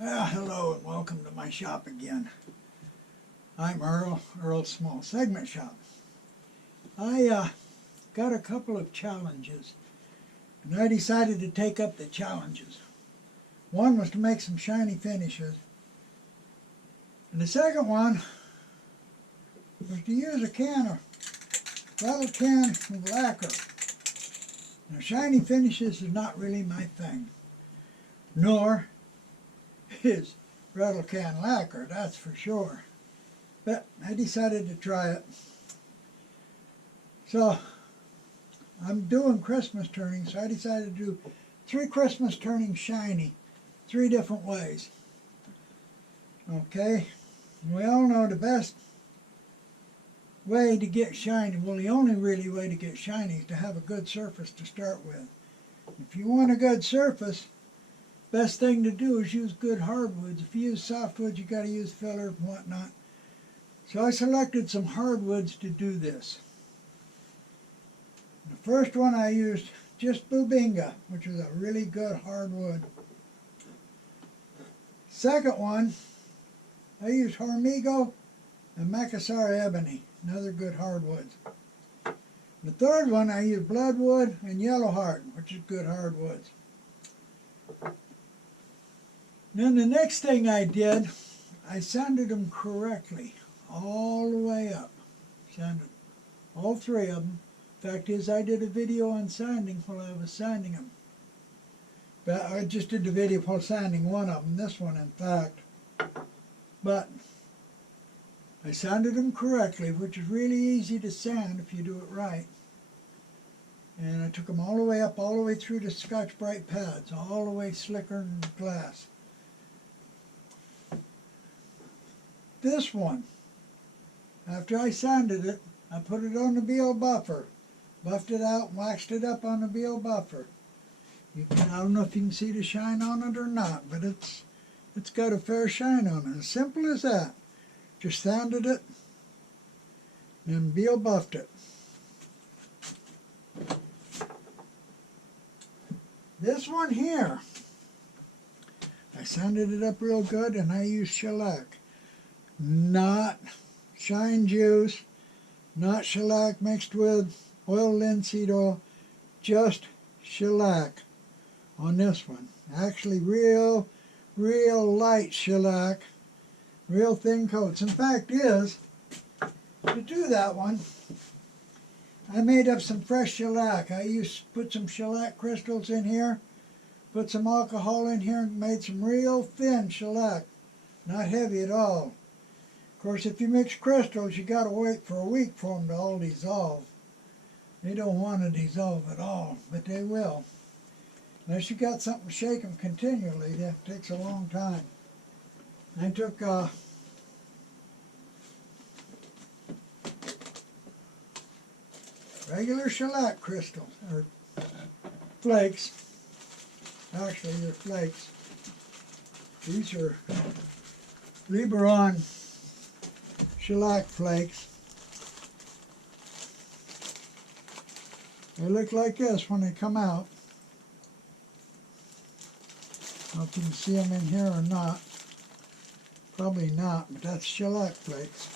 Well, hello and welcome to my shop again. I'm Earl, Earl's Small Segment Shop. I got a couple of challenges, and I decided to take up the challenges. One was to make some shiny finishes, and the second one was to use a rattle can of lacquer. Now, shiny finishes is not really my thing, nor is rattle can lacquer, that's for sure. But I decided to try it. So I'm doing Christmas turning, so I decided to do 3 Christmas turnings shiny, 3 different ways. Okay, we all know the best way to get shiny, well, the only really way to get shiny is to have a good surface to start with. If you want a good surface, best thing to do is use good hardwoods. If you use softwoods, you got to use fillers and whatnot. So I selected some hardwoods to do this. The first one I used just Bubinga, which is a really good hardwood. Second one, I used Hormigo and Macassar ebony, another good hardwoods. The third one, I used Bloodwood and Yellowheart, which is good hardwoods. Then the next thing I did, I sanded them correctly, all the way up. Sanded all 3 of them. Fact is, I did a video on sanding while I was sanding them. But I just did the video while sanding one of them, this one in fact. But I sanded them correctly, which is really easy to sand if you do it right. And I took them all the way up, all the way through the Scotch-Brite pads, all the way slicker than glass. This one, after I sanded it, I put it on the BO buffer, buffed it out, and waxed it up on the BO buffer. I don't know if you can see the shine on it or not, but it's got a fair shine on it. As simple as that. Just sanded it and BO buffed it. This one here, I sanded it up real good and I used shellac. Not shine juice, not shellac mixed with oil linseed oil, just shellac on this one. Actually real light shellac, real thin coats. In fact is, to do that one, I made up some fresh shellac. I put some shellac crystals in here, put some alcohol in here, and made some real thin shellac, not heavy at all. Of course, if you mix crystals, you got to wait for a week for them to all dissolve. They don't want to dissolve at all, but they will. Unless you got something to shake them continually, that takes a long time. I took regular shellac crystals, or flakes. Actually, they're flakes. These are Liberon shellac flakes. They look like this when they come out. I don't know if you can see them in here or not. Probably not, but that's shellac flakes.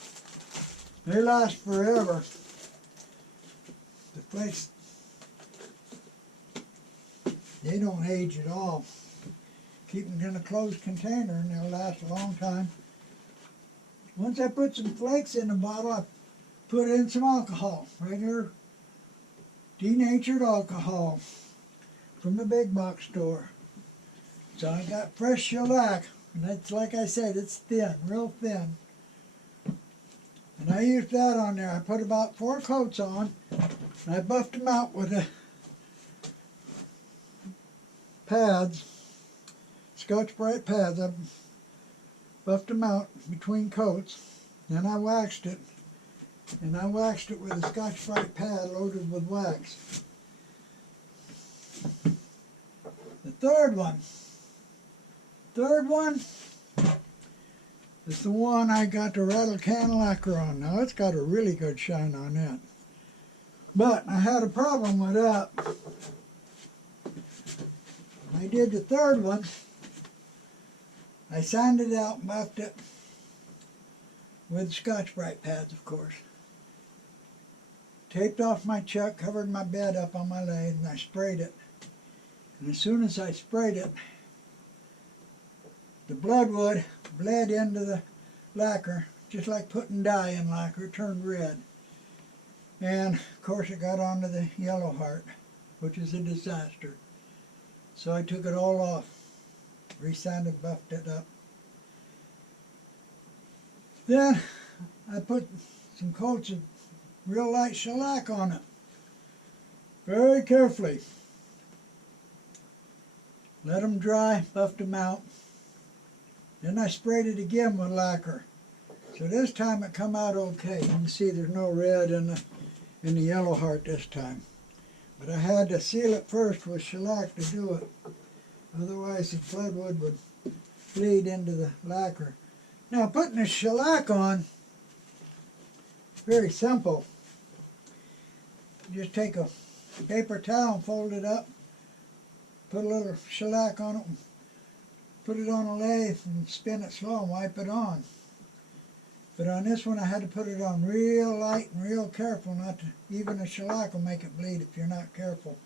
They last forever. The flakes, they don't age at all. Keep them in a closed container and they'll last a long time. Once I put some flakes in the bottle, I put in some alcohol, regular denatured alcohol from the big box store. So I got fresh shellac, and that's, like I said, it's thin, real thin. And I used that on there. I put about 4 coats on, and I buffed them out with the pads, Scotch-Brite pads. I buffed them out between coats. Then I waxed it, and I waxed it with a Scotch-Brite pad loaded with wax. The third one is the one I got the rattle can lacquer on. Now it's got a really good shine on it. But I had a problem with that. I did the third one. I sanded it out and buffed it with Scotch-Brite pads, of course. Taped off my chuck, covered my bed up on my lathe, and I sprayed it. And as soon as I sprayed it, the bloodwood bled into the lacquer, just like putting dye in lacquer, turned red. And of course it got onto the yellow heart, which is a disaster. So I took it all off, resanded, buffed it up. Then I put some coats of real light shellac on it, very carefully. Let them dry, buffed them out. Then I sprayed it again with lacquer. So this time it come out okay. You can see there's no red in the yellow heart this time. But I had to seal it first with shellac to do it. Otherwise the bloodwood would bleed into the lacquer. Now putting the shellac on, very simple. You just take a paper towel and fold it up, put a little shellac on it, and put it on a lathe and spin it slow and wipe it on. But on this one I had to put it on real light and real careful, not to, even a shellac will make it bleed if you're not careful.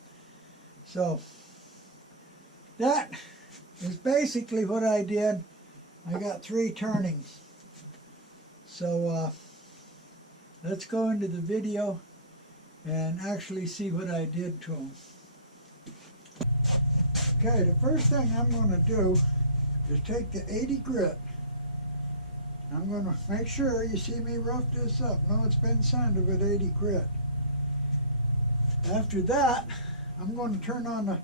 So that is basically what I did. I got 3 turnings. So let's go into the video and actually see what I did to them. Okay, the first thing I'm going to do is take the 80 grit. I'm going to make sure you see me rough this up. No, it's been sanded with 80 grit. After that, I'm going to turn on the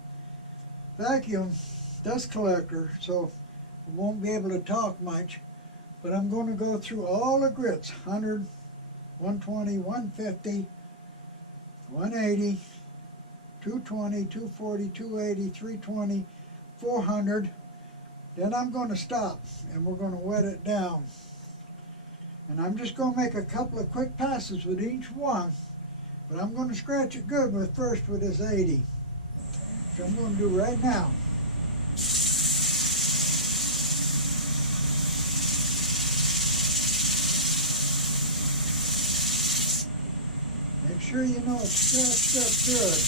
vacuum dust collector so I won't be able to talk much. But I'm going to go through all the grits, 100, 120, 150, 180, 220, 240, 280, 320, 400. Then I'm going to stop and we're going to wet it down. And I'm just going to make a couple of quick passes with each one. But I'm going to scratch it good first with this 80. So I'm going to do right now. Make sure you know it's scratched up good.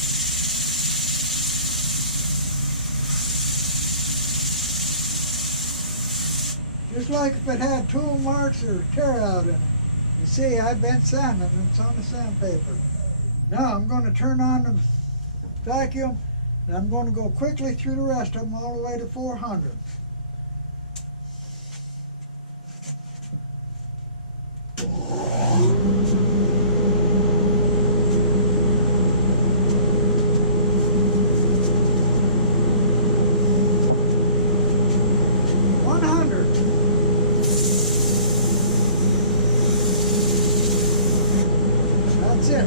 Just like if it had tool marks or tear out in it. You see, I've been sanding and it's on the sandpaper. Now I'm going to turn on the vacuum and I'm going to go quickly through the rest of them all the way to 400.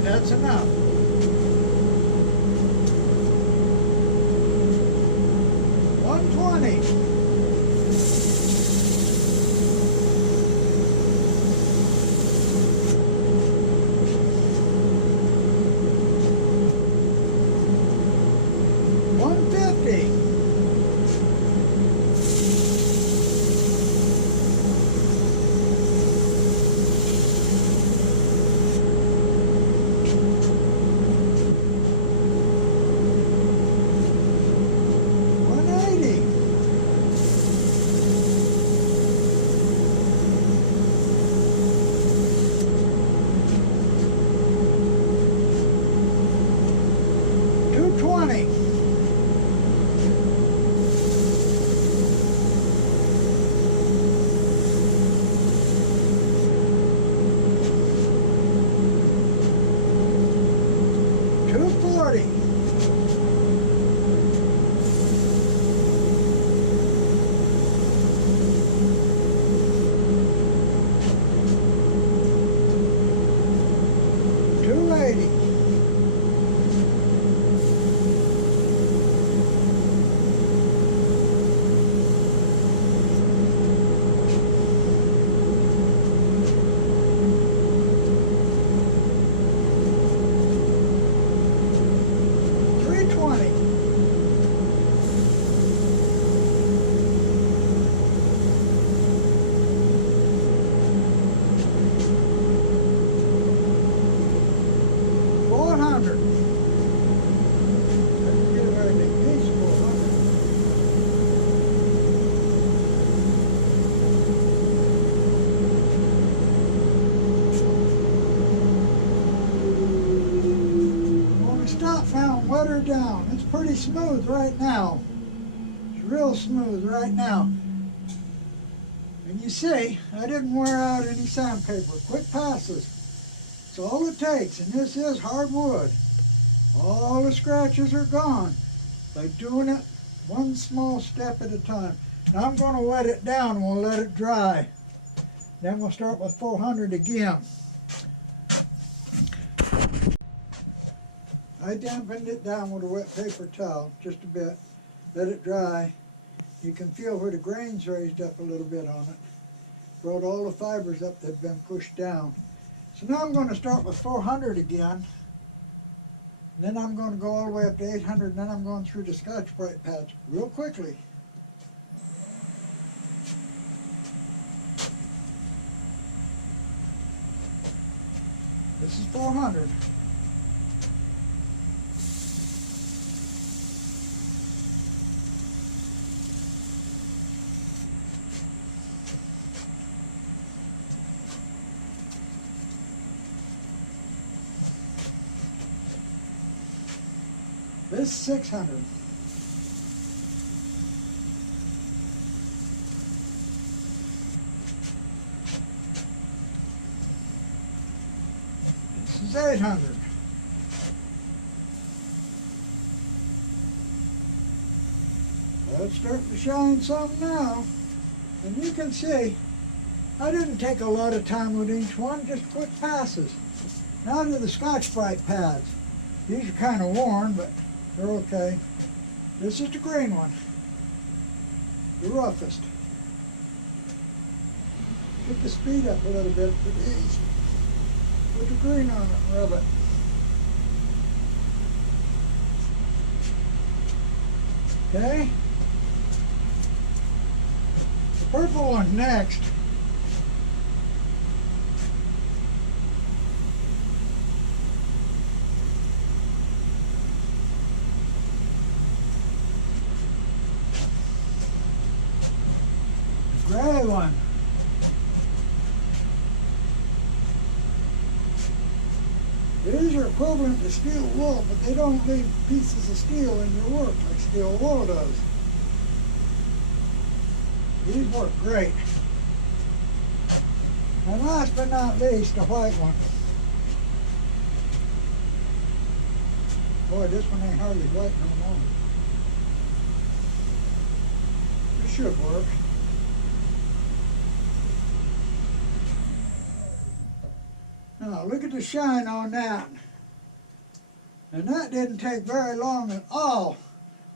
That's enough. 120. 150. 220. 240. 280. 320. 320. water down. It's pretty smooth right now. It's real smooth right now. And you see, I didn't wear out any sandpaper. Quick passes. It's all it takes, and this is hardwood. All the scratches are gone by doing it one small step at a time. Now I'm going to wet it down and we'll let it dry. Then we'll start with 400 again. I dampened it down with a wet paper towel just a bit. Let it dry. You can feel where the grains raised up a little bit on it. Brought all the fibers up that have been pushed down. So now I'm going to start with 400 again. Then I'm going to go all the way up to 800, and then I'm going through the Scotch-Brite pads real quickly. This is 400. This is 600. This is 800. It's starting to shine some now. And you can see, I didn't take a lot of time with each one, just quick passes. Now to the Scotch-Brite pads. These are kind of worn, but they're okay. This is the green one, the roughest. Get the speed up a little bit for these. Put the green on it and rub it. Okay. The purple one next. Gray one. These are equivalent to steel wool, but they don't leave pieces of steel in your work like steel wool does. These work great. And last but not least, the white one. Boy, this one ain't hardly white no more. This should work. Now look at the shine on that. And that didn't take very long at all.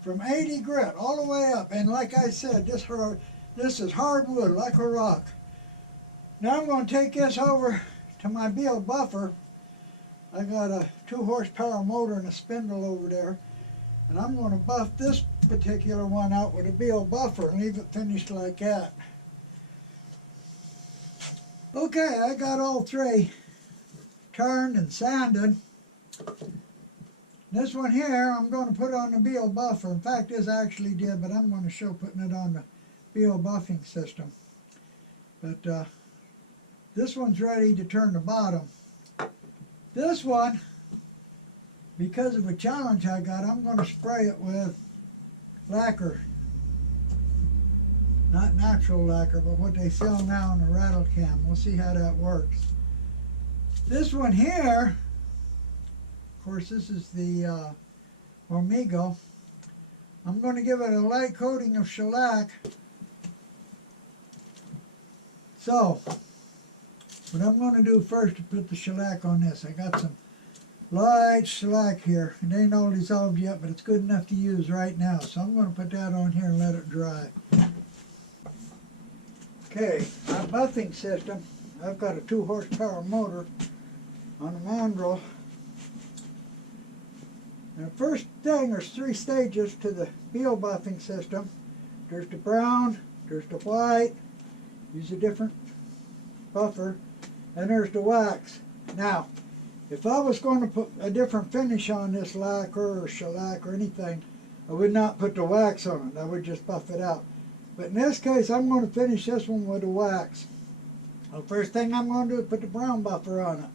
From 80 grit all the way up. And like I said, this is hardwood like a rock. Now I'm going to take this over to my Beal buffer. I got a 2 horsepower motor and a spindle over there. And I'm going to buff this particular one out with a Beal buffer and leave it finished like that. Okay, I got all 3 turned and sanded. This one here I'm going to put on the Beal buffer. In fact, this I actually did, but I'm going to show putting it on the Beal buffing system. But this one's ready to turn the bottom. This one, because of a challenge I got, I'm going to spray it with lacquer. Not natural lacquer, but what they sell now in the rattle cam. We'll see how that works. This one here, of course, this is the Hormigo. I'm going to give it a light coating of shellac. So, what I'm going to do first to put the shellac on this, I got some light shellac here. It ain't all dissolved yet, but it's good enough to use right now. So I'm going to put that on here and let it dry. Okay, my buffing system, I've got a 2 horsepower motor on a mandrel. Now first thing, there's 3 stages to the Beal buffing system. There's the brown, there's the white, use a different buffer, and there's the wax. Now, if I was going to put a different finish on this lacquer or shellac or anything, I would not put the wax on it, I would just buff it out. But in this case, I'm going to finish this one with the wax. The first thing I'm going to do is put the brown buffer on it.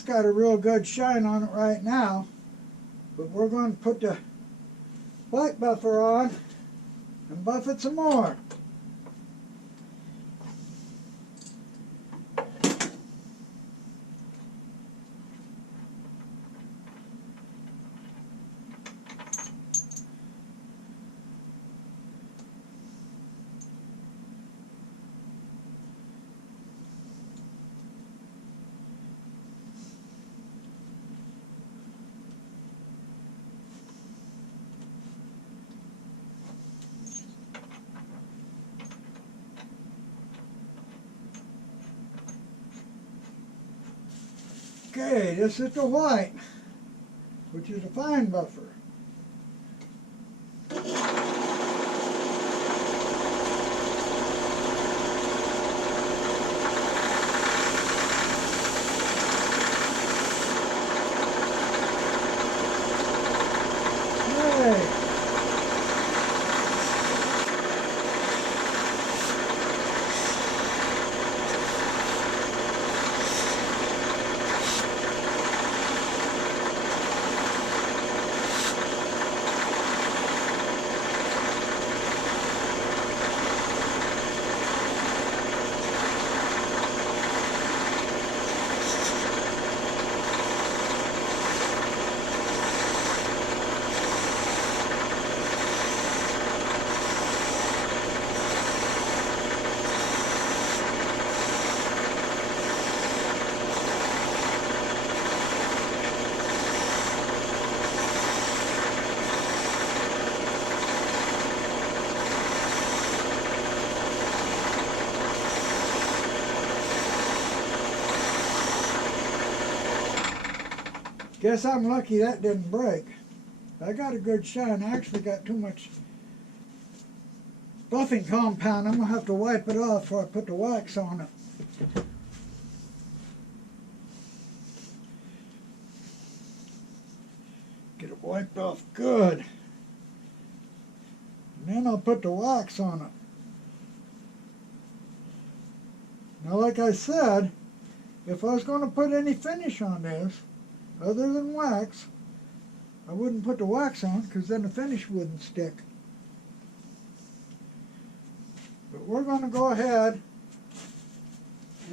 that's got a real good shine on it right now. But we're going to put the white buffer on and buff it some more. Okay, this is the white, which is a fine buffer. Okay. Guess I'm lucky that didn't break. I got a good shine. I actually got too much buffing compound. I'm going to have to wipe it off before I put the wax on it. Get it wiped off good. And then I'll put the wax on it. Now, like I said, if I was going to put any finish on this, other than wax, I wouldn't put the wax on because then the finish wouldn't stick. But we're going to go ahead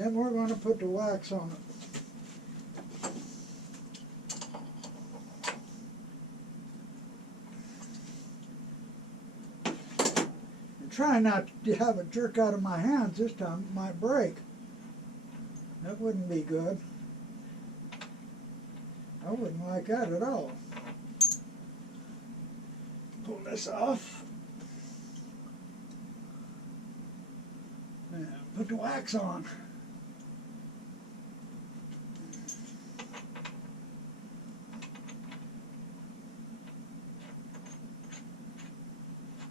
and we're going to put the wax on it. And try not to have it jerk out of my hands this time. It might break. That wouldn't be good. I wouldn't like that at all. Pull this off. And put the wax on.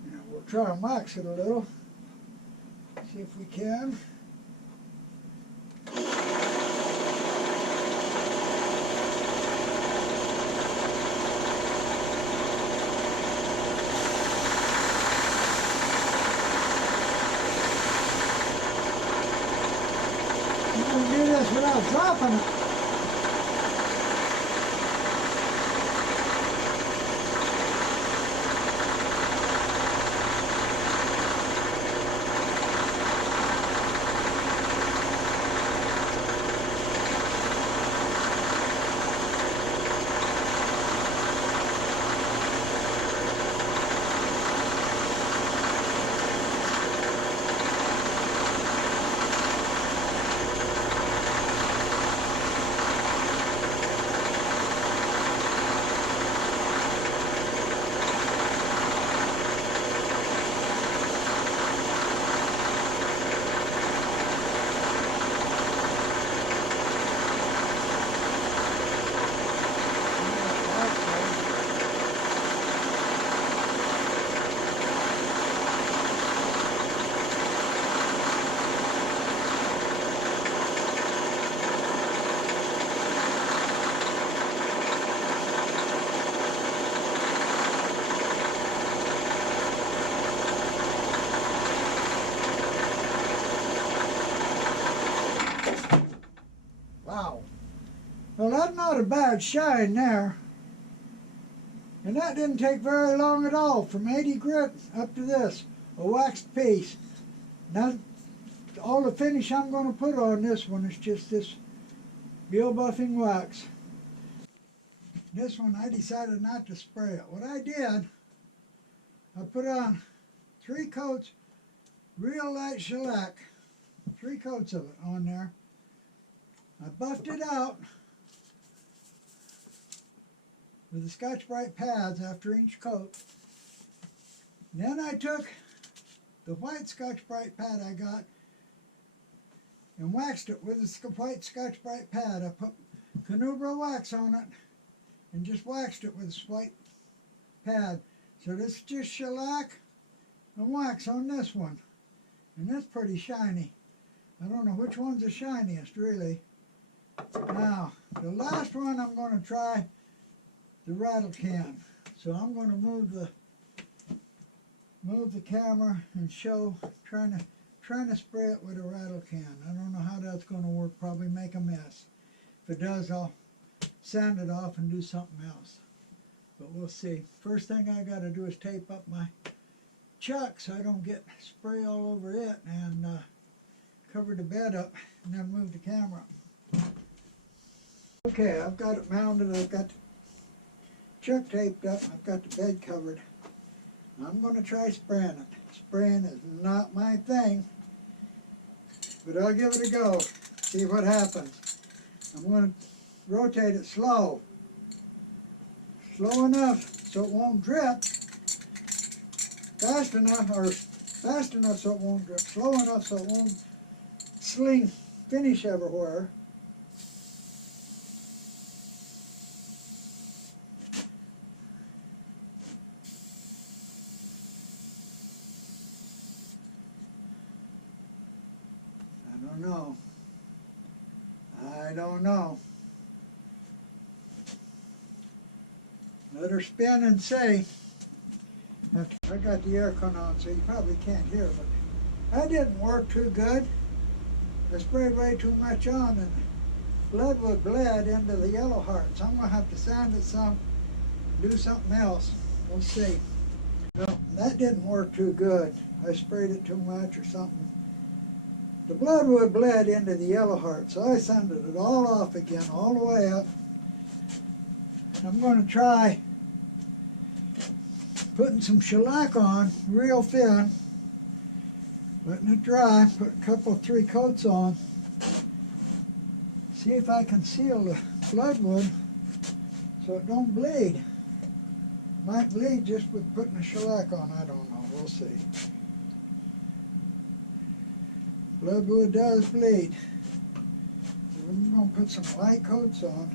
Now we'll try and wax it a little. See if we can. Do this without dropping it. not a bad shine there. And that didn't take very long at all, from 80 grit up to this, a waxed piece. Now, all the finish I'm going to put on this one is just this gill buffing wax. This one I decided not to spray it. What I did, I put on 3 coats real light shellac, 3 coats of it on there. I buffed it out with the Scotch-Brite pads after each coat. And then I took the white Scotch-Brite pad I got and waxed it with the white Scotch-Brite pad. I put Canubra wax on it and just waxed it with this white pad. So this is just shellac and wax on this one. And that's pretty shiny. I don't know which one's the shiniest, really. Now, the last one I'm going to try the rattle can. So I'm going to move the camera and show, trying to spray it with a rattle can. I don't know how that's going to work, probably make a mess. If it does, I'll sand it off and do something else. But we'll see. First thing I got to do is tape up my chuck so I don't get spray all over it, and cover the bed up, and then move the camera. Okay, I've got it mounted, I've got the chuck taped up, I've got the bed covered. I'm going to try spraying it. Spraying is not my thing, but I'll give it a go, see what happens. I'm going to rotate it slow enough so it won't drip, fast enough so it won't drip, slow enough so it won't sling finish everywhere. I don't know. Let her spin and see. I got the aircon on, so you probably can't hear, but that didn't work too good. I sprayed way too much on, and bloodwood bled into the yellow hearts. I'm going to have to sand it some, do something else. We'll see. Well, that didn't work too good. I sprayed it too much or something. The bloodwood bled into the yellow heart, so I sanded it all off again, all the way up. I'm going to try putting some shellac on, real thin, letting it dry, put a couple, 3 coats on, see if I can seal the bloodwood so it don't bleed. Might bleed just with putting the shellac on, I don't know, we'll see. Bloodwood does bleed. I'm going to put some light coats on.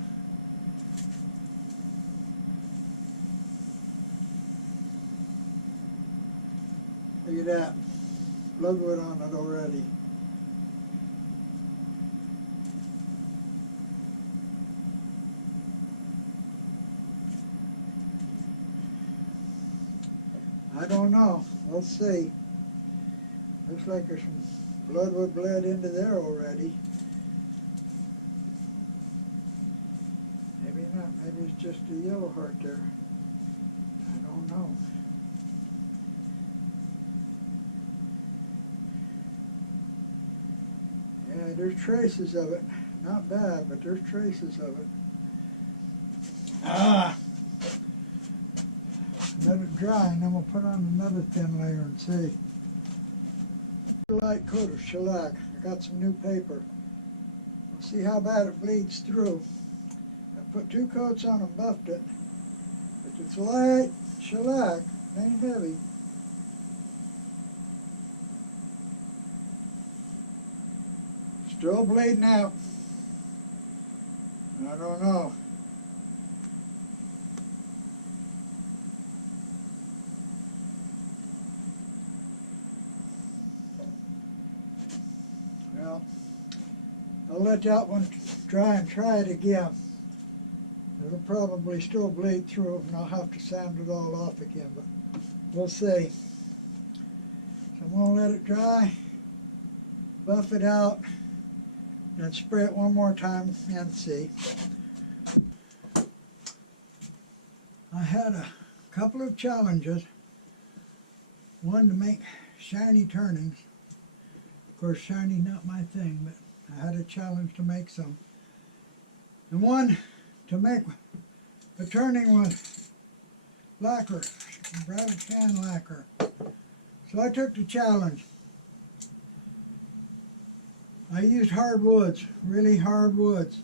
Look at that. Bloodwood on it already. I don't know. We'll see. Looks like there's some bloodwood bled into there already. Maybe not. Maybe it's just a yellow heart there. I don't know. Yeah, there's traces of it. Not bad, but there's traces of it. Let it dry, and then we'll put on another thin layer and see. A light coat of shellac. I got some new paper. We'll see how bad it bleeds through. I put 2 coats on and buffed it. But it's light shellac, it ain't heavy. Still bleeding out. I don't know. Well, I'll let that one dry and try it again. It'll probably still bleed through, and I'll have to sand it all off again, but we'll see. So I'm going to let it dry, buff it out, and spray it one more time and see. I had a couple of challenges. One to make shiny turnings. Of course, shiny not my thing, but I had a challenge to make some. And one to make a turning with lacquer, rattle can lacquer. So I took the challenge. I used hard woods, really hard woods.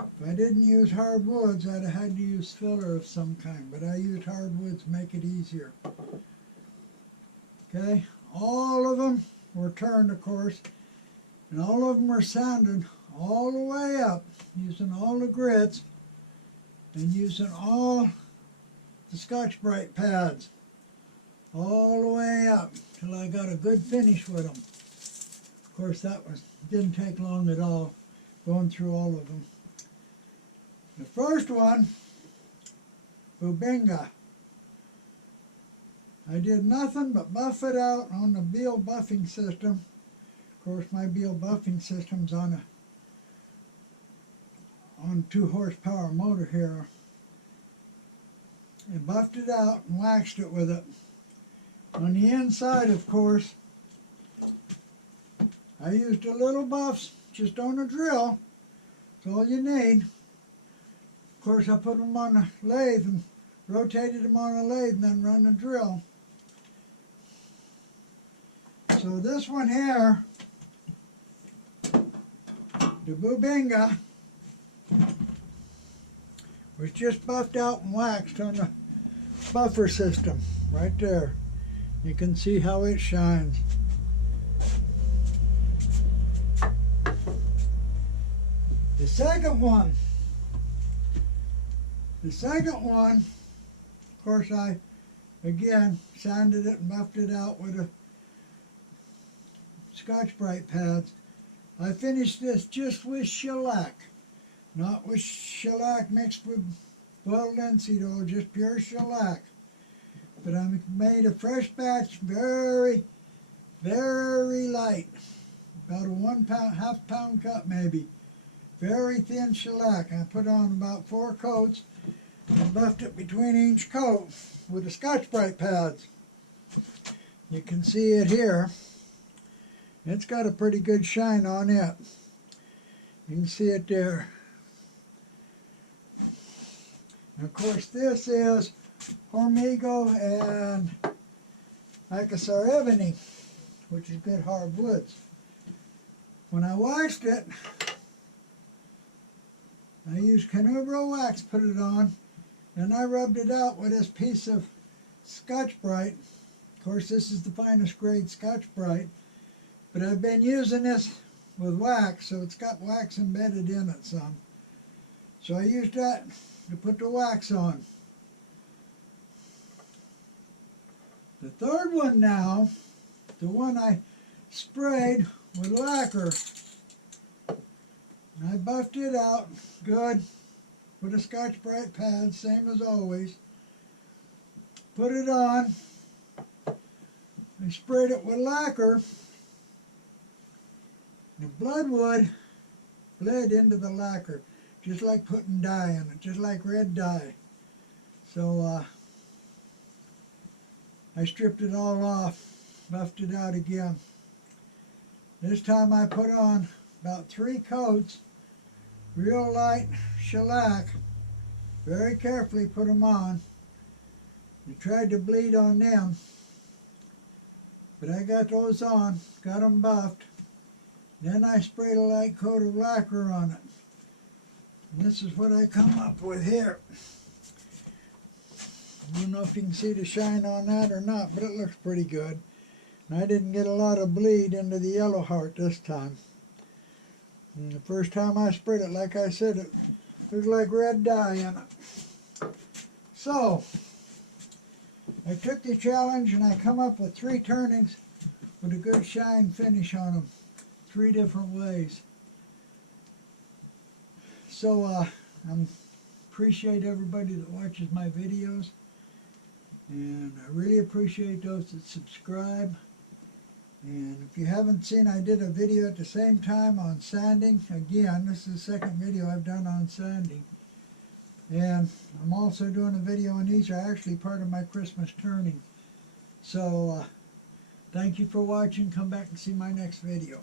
If I didn't use hard woods, I'd have had to use filler of some kind, but I used hard woods to make it easier. Okay, all of them were turned, of course, and all of them were sanded all the way up, using all the grits and using all the Scotch-Brite pads all the way up till I got a good finish with them. Of course, didn't take long at all, going through all of them. The first one, Bubinga. I did nothing but buff it out on the Beal buffing system. Of course, my Beal buffing system's on a 2 horsepower motor here. I buffed it out and waxed it with it. On the inside, of course, I used a little buffs just on a drill. That's all you need. Of course, I put them on a lathe and rotated them on a lathe and then run the drill. So this one here, the Bubinga, was just buffed out and waxed on the buffer system right there. You can see how it shines. The second one, of course, I again sanded it and buffed it out with a Scotch-Brite pads. I finished this just with shellac, not with shellac mixed with boiled linseed oil, just pure shellac. But I made a fresh batch, very, very light, about a 1 pound, half pound cup maybe. Very thin shellac. I put on about 4 coats and buffed it between each coat with the Scotch-Brite pads. You can see it here. It's got a pretty good shine on it. You can see it there. And of course, this is Hormigo and Icosar ebony, which is good hardwoods. When I waxed it, I used Canubro wax, put it on, and I rubbed it out with this piece of Scotch-Brite. Of course, this is the finest grade Scotch-Brite, but I've been using this with wax, so it's got wax embedded in it some. So I used that to put the wax on. The third one now, the one I sprayed with lacquer. I buffed it out good with a Scotch-Brite pad, same as always. Put it on. I sprayed it with lacquer. The bloodwood bled into the lacquer, just like putting dye in it, just like red dye. So I stripped it all off, buffed it out again. This time I put on about 3 coats, real light shellac. Very carefully put them on. I tried to bleed on them, but I got those on, got them buffed. Then I sprayed a light coat of lacquer on it. And this is what I come up with here. I don't know if you can see the shine on that or not, but it looks pretty good. And I didn't get a lot of bleed into the yellow heart this time. And the first time I sprayed it, like I said, it looked like red dye in it. So, I took the challenge and I come up with 3 turnings with a good shine finish on them. 3 different ways. So I appreciate everybody that watches my videos, and I really appreciate those that subscribe. And if you haven't seen, I did a video at the same time on sanding. Again, this is the second video I've done on sanding. And I'm also doing a video, and these are actually part of my Christmas turning. So thank you for watching. Come back and see my next video.